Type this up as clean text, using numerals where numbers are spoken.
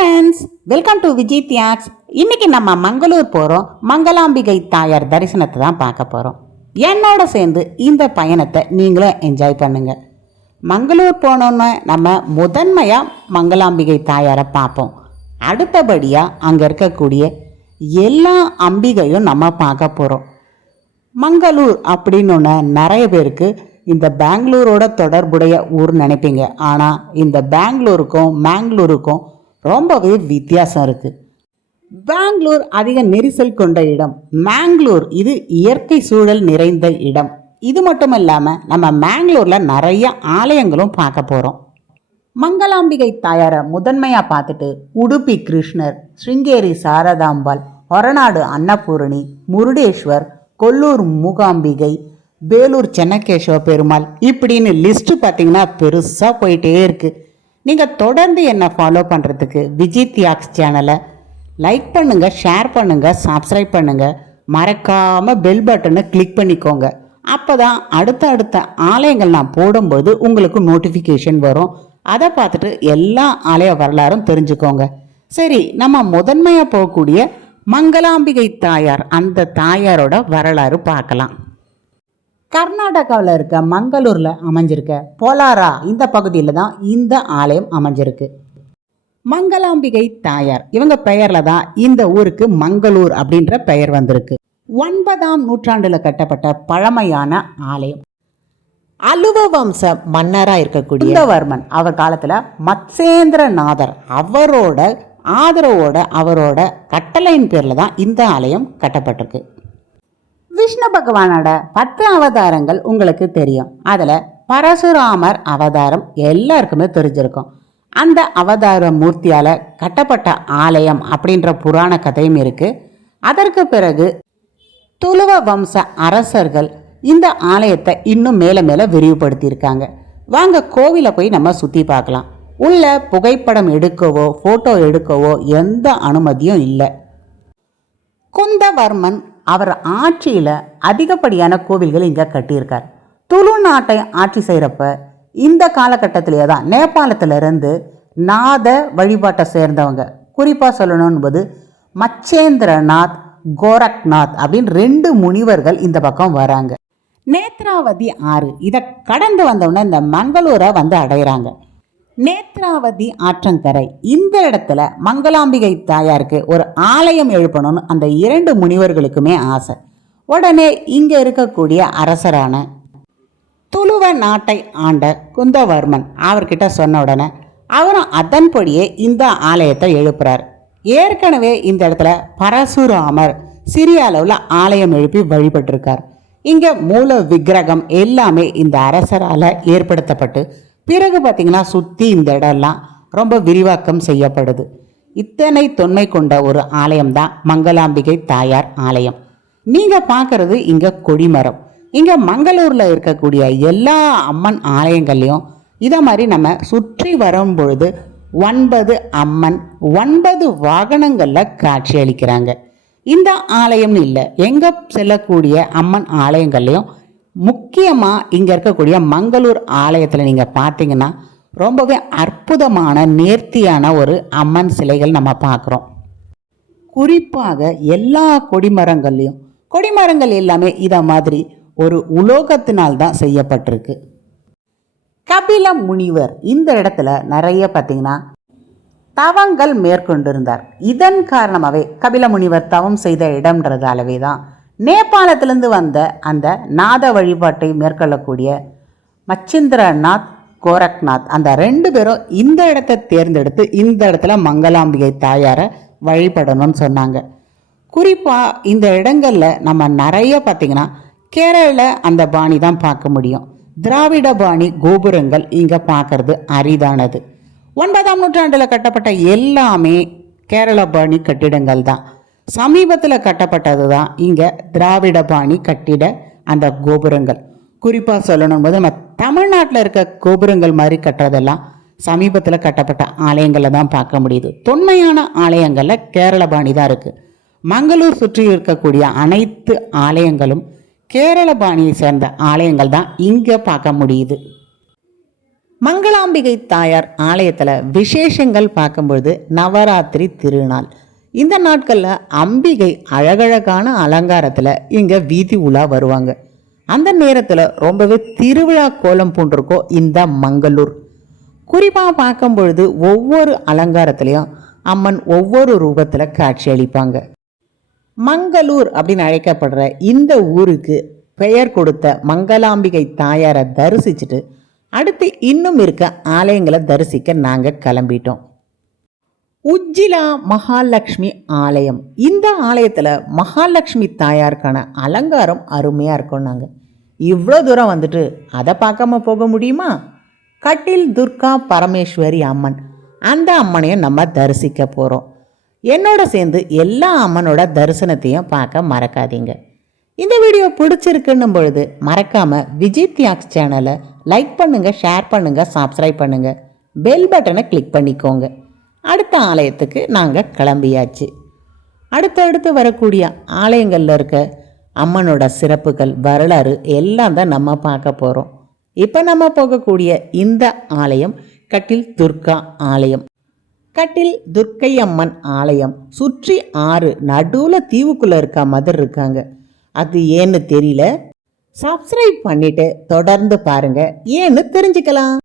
Friends, welcome to Vijay தியாக்ஸ். இன்னைக்கு நம்ம மங்களூர் போகிறோம். மங்களாம்பிகை தாயார் தரிசனத்தை தான் பார்க்க போகிறோம். என்னோட சேர்ந்து இந்த பயணத்தை நீங்களும் என்ஜாய் பண்ணுங்க. மங்களூர் போனோன்னு நம்ம முதன்மையாக மங்களாம்பிகை தாயாரை பார்ப்போம். அடுத்தபடியாக அங்கே இருக்கக்கூடிய எல்லா அம்பிகையும் நம்ம பார்க்க போகிறோம். மங்களூர் அப்படின்னு நிறைய பேருக்கு இந்த பெங்களூரோட தொடர்புடைய ஊர் நினைப்பீங்க. ஆனால் இந்த பெங்களூருக்கும் மேங்களூருக்கும் ரொம்பவே வித்தியாசம் இருக்குது. பெங்களூர் அதிக நெரிசல் கொண்ட இடம். மேங்களூர் இது இயற்கை சூழல் நிறைந்த இடம். இது மட்டும் இல்லாமல் நம்ம மேங்களூரில் நிறைய ஆலயங்களும் பார்க்க போகிறோம். மங்களாம்பிகை தாயாரை முதன்மையாக பார்த்துட்டு உடுப்பி கிருஷ்ணர், ஸ்ருங்கேரி சாரதாம்பாள், ஹொரநாடு அன்னபூரணி, முருடேஸ்வர், கொல்லூர் மூகாம்பிகை, வேலூர் சென்னகேஸ்வர பெருமாள் இப்படின்னு லிஸ்ட்டு பார்த்தீங்கன்னா பெருசாக போயிட்டே இருக்குது. நீங்கள் தொடர்ந்து என்னை ஃபாலோ பண்ணுறதுக்கு விஜய் தியாக்ஸ் சேனலை லைக் பண்ணுங்கள், ஷேர் பண்ணுங்கள், சப்ஸ்கிரைப் பண்ணுங்கள். மறக்காமல் பெல் பட்டனை கிளிக் பண்ணிக்கோங்க. அப்போ தான் அடுத்த ஆலயங்கள் நான் போடும்போது உங்களுக்கு நோட்டிஃபிகேஷன் வரும். அதை பார்த்துட்டு எல்லா ஆலய வரலாறும் தெரிஞ்சுக்கோங்க. சரி, நம்ம முதன்மையாக போகக்கூடிய மங்களாம்பிகை தாயார், அந்த தாயாரோட வரலாறு பார்க்கலாம். கர்நாடகாவில் இருக்க மங்களூரில் அமைஞ்சிருக்க போலாரா இந்த பகுதியில் தான் இந்த ஆலயம் அமைஞ்சிருக்கு. மங்களாம்பிகை தாயார் இவங்க பெயரில் தான் இந்த ஊருக்கு மங்களூர் அப்படின்ற பெயர் வந்திருக்கு. 9ஆம் நூற்றாண்டில் கட்டப்பட்ட பழமையான ஆலயம். அலுவ வம்ச மன்னராக இருக்கக்கூடிய குந்தவர்மன் அவர் காலத்தில் மத்சேந்திரநாதர் அவரோட ஆதரவோட அவரோட கட்டளையின் பேரில் தான் இந்த ஆலயம் கட்டப்பட்டிருக்கு. விஷ்ணு பகவானோட 10 அவதாரங்கள் உங்களுக்கு தெரியும். அதில் பரசுராமர் அவதாரம் எல்லாருக்குமே தெரிஞ்சிருக்கும். அந்த அவதார மூர்த்தியால் கட்டப்பட்ட ஆலயம் அப்படின்ற புராண கதையும் இருக்குது. அதற்கு பிறகு துளுவ வம்ச அரசர்கள் இந்த ஆலயத்தை இன்னும் மேலே மேலே விரிவுபடுத்தியிருக்காங்க. வாங்க கோவிலை போய் நம்ம சுற்றி பார்க்கலாம். உள்ள புகைப்படம் எடுக்கவோ ஃபோட்டோ எடுக்கவோ எந்த அனுமதியும் இல்லை. குந்தவர்மன் அவர் ஆட்சியில் அதிகப்படியான கோவில்கள் இங்கே கட்டியிருக்கார். துளு நாட்டை ஆட்சி செய்கிறப்ப இந்த காலகட்டத்திலே தான் நேபாளத்திலிருந்து நாத வழிபாட்டை சேர்ந்தவங்க, குறிப்பாக சொல்லணும்போது மச்சேந்திரநாத், கோரக்நாத் அப்படின்னு 2 முனிவர்கள் இந்த பக்கம் வராங்க. நேத்ராவதி ஆறு இதை கடந்து வந்தவொடனே இந்த மங்களூரை வந்து அடைகிறாங்க. நேத்ராவதி ஆற்றங்கரை இந்த இடத்துல மங்களாம்பிகை தாயாருக்கு ஒரு ஆலயம் எழுப்பணும்னு அந்த 2 முனிவர்களுக்குமே ஆசை. உடனே இங்கே இருக்கக்கூடிய அரசரான துளுவ நாட்டை ஆண்ட குந்தவர்மன் அவர்கிட்ட சொன்ன உடனே அவரும் அதன்படியே இந்த ஆலயத்தை எழுப்புறார். ஏற்கனவே இந்த இடத்துல பரசுராமர் சிறிய அளவில் ஆலயம் எழுப்பி வழிபட்டிருக்கார். இங்கே மூல விக்கிரகம் எல்லாமே இந்த அரசரால் ஏற்படுத்தப்பட்டு பிறகு பார்த்தீங்கன்னா சுற்றி இந்த இடம்லாம் ரொம்ப விரிவாக்கம் செய்யப்படுது. இத்தனை தொன்மை கொண்ட ஒரு ஆலயம் தான் மங்களாம்பிகை தாயார் ஆலயம். நீங்கள் பார்க்குறது இங்கே கொடிமரம். இங்கே மங்களூரில் இருக்கக்கூடிய எல்லா அம்மன் ஆலயங்கள்லையும் இதை மாதிரி நம்ம சுற்றி வரும் பொழுது 9 அம்மன் 9 வாகனங்களில் காட்சி அளிக்கிறாங்க. இந்த ஆலயம்னு இல்லை, எங்கே செல்லக்கூடிய அம்மன் ஆலயங்கள்லையும் முக்கியமாக இங்கே இருக்கக்கூடிய மங்களூர் ஆலயத்தில் நீங்கள் பார்த்தீங்கன்னா ரொம்பவே அற்புதமான நேர்த்தியான ஒரு அம்மன் சிலைகள் நம்ம பார்க்குறோம். குறிப்பாக எல்லா கொடிமரங்கள் எல்லாமே இதை மாதிரி ஒரு உலோகத்தினால் தான் செய்யப்பட்டிருக்கு. கபில முனிவர் இந்த இடத்துல நிறைய பார்த்தீங்கன்னா தவங்கள் மேற்கொண்டிருந்தார். இதன் காரணமாகவே கபில முனிவர் தவம் செய்த இடம்ன்றதாலவே தான் நேபாளத்திலிருந்து வந்த அந்த நாத வழிபாட்டை மேற்கொள்ளக்கூடிய மச்சேந்திரநாத், கோரக்நாத் அந்த 2 பேரும் இந்த இடத்தை தேர்ந்தெடுத்து இந்த இடத்துல மங்களாம்பிகை தாயாரை வழிபடணும்னு சொன்னாங்க. குறிப்பாக இந்த இடங்களில் நம்ம நிறைய பார்த்திங்கன்னா கேரள அந்த பாணி தான் பார்க்க முடியும். திராவிட பாணி கோபுரங்கள் இங்கே பார்க்கறது அரிதானது. 9ஆம் நூற்றாண்டில் கட்டப்பட்ட எல்லாமே கேரள பாணி கட்டிடங்கள் தான். சமீபத்தில் கட்டப்பட்டது தான் இங்கே திராவிட பாணி கட்டிட அந்த கோபுரங்கள். குறிப்பாக சொல்லணும் போது நம்ம தமிழ்நாட்டில் இருக்க கோபுரங்கள் மாதிரி கட்டுறதெல்லாம் சமீபத்தில் கட்டப்பட்ட ஆலயங்களில் தான் பார்க்க முடியுது. தொன்மையான ஆலயங்களில் கேரள பாணி தான் இருக்குது. மங்களூர் சுற்றி இருக்கக்கூடிய அனைத்து ஆலயங்களும் கேரள பாணியை சேர்ந்த ஆலயங்கள் தான் இங்கே பார்க்க முடியுது. மங்களாம்பிகை தாயார் ஆலயத்தில் விசேஷங்கள் பார்க்கும்பொழுது நவராத்திரி திருநாள். இந்த நாட்களில் அம்பிகை அழகழகான அலங்காரத்தில் இங்கே வீதி உலா வருவாங்க. அந்த நேரத்தில் ரொம்பவே திருவிழா கோலம் பூண்டிருக்கோ இந்த மங்களூர். குறிப்பாக பார்க்கும்பொழுது ஒவ்வொரு அலங்காரத்துலேயும் அம்மன் ஒவ்வொரு ரூபத்தில் காட்சி அளிப்பாங்க. மங்களூர் அப்படின்னு அழைக்கப்படுற இந்த ஊருக்கு பெயர் கொடுத்த மங்களாம்பிகை தாயாரை தரிசிச்சுட்டு அடுத்து இன்னும் இருக்க ஆலயங்களை தரிசிக்க நாங்கள் கிளம்பிட்டோம். உஜ்ஜிலா மகாலட்சுமி ஆலயம். இந்த ஆலயத்தில் மகாலட்சுமி தாயாருக்கான அலங்காரம் அருமையாக இருக்கும். நாங்கள் இவ்வளோ தூரம் வந்துட்டு அதை பார்க்காம போக முடியுமா? கட்டில் துர்கா பரமேஸ்வரி அம்மன், அந்த அம்மனையும் நம்ம தரிசிக்க போகிறோம். என்னோட சேர்ந்து எல்லா அம்மனோட தரிசனத்தையும் பார்க்க மறக்காதீங்க. இந்த வீடியோ பிடிச்சிருக்குன்னும் பொழுது மறக்காமல் விஜய் தியாக்ஸ் சேனலை லைக் பண்ணுங்கள், ஷேர் பண்ணுங்கள், சப்ஸ்கிரைப் பண்ணுங்கள், பெல் பட்டனை கிளிக் பண்ணிக்கோங்க. அடுத்த ஆலயத்துக்கு நாங்கள் கிளம்பியாச்சு. அடுத்தடுத்து வரக்கூடிய ஆலயங்களில் இருக்க அம்மனோட சிறப்புகள், வரலாறு எல்லாம் தான் நம்ம பார்க்க போகிறோம். இப்போ நம்ம போகக்கூடிய இந்த ஆலயம் கட்டில் துர்கா ஆலயம். கட்டில் துர்க்கை அம்மன் ஆலயம் சுற்றி 6 நடுவில் தீவுக்குள்ளே இருக்க மாதிரி இருக்காங்க. அது ஏன்னு தெரியல. சப்ஸ்கிரைப் பண்ணிட்டு தொடர்ந்து பாருங்க, ஏன்னு தெரிஞ்சுக்கலாம்.